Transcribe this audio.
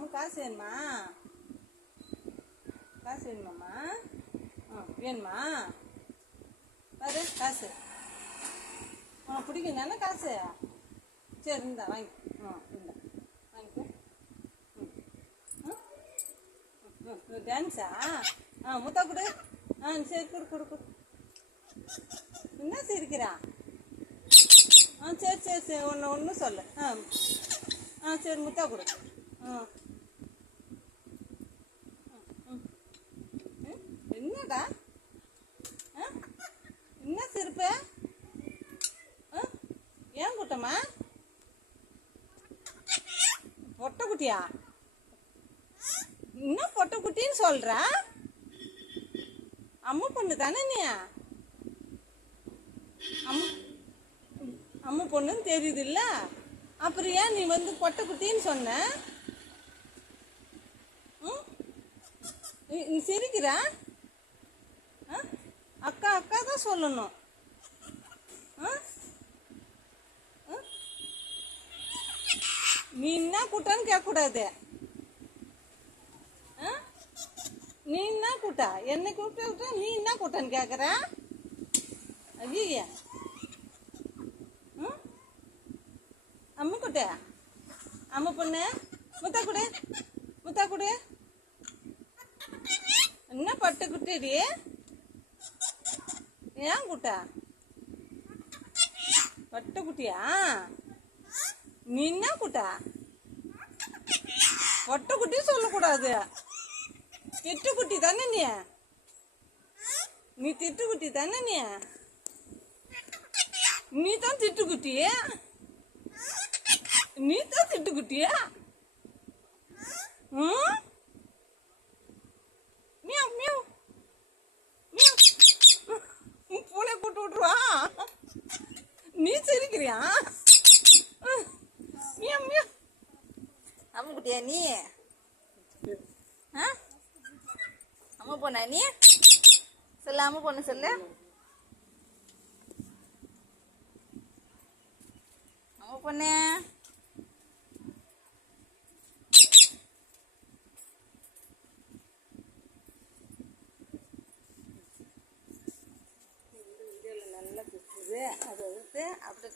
அம்மா காசு வேணுமா? காசு வேணுமாம்மா? வேணுமா? பாரு காசு உனக்கு பிடிக்கும் தானே காசு? சரி இந்தா வாங்கி இந்தா வாங்கிக்கோ. டான்ஸா? முத்தா கொடு. சரி கொடு கொடு கொடு. என்ன சிரிக்கிறா? சரி சரி சரி ஒன்று சொல்லு. சரி முத்தா கொடு. என்னடா என்ன சிரிப்பு? ஏன் கூட்டமா? பொட்டை குட்டியா? இன்னும் பொட்டை குட்டின்னு சொல்ற? அம்மா பொண்ணு தானே நீ? அம்மா பொண்ணுன்னு தெரியுது இல்ல? அப்புறம் ஏன் நீ வந்து பொட்டை குட்டின்னு சொன்ன? நீ சிரிக்கிற? அக்கா அக்கா தான் சொல்லணும். நீ என்ன கூட்டான்னு கேட்கக்கூடாது. நீ என்ன கூட்டா? என்னை கூப்பிட்டு விட்டா நீ என்ன கூட்டான்னு கேட்குற? ஐயா அம்மா கூட்ட அம்மா பொண்ணு முத்தா கொடு முத்தா கொடு. என்ன பட்டு குட்டிடி? ஏன் கூட்டா? பட்டு குட்டியா? நீ என்ன கூட்டா? பொட்டை குட்டி சொல்லக்கூடாது. திட்டுக்குட்டி தானே நீ? நீ திட்டுக்குட்டி தானே நீ? நீ தான் திட்டுக்குட்டி. நீ தான் திட்டுக்குட்டியா? Meow meow meow. பூனை கூட்டு விட்டுருவா. நீ சிரிக்கிறியா? Meow meow. அம்மா குட்டியா நீ? அம்மா பொண்ணா நீ? சொல்லு அம்மா பொண்ணு சொல்லு. அம்மா பொண்ணு நல்லா பேசுது. அதை எடுத்து அப்படியே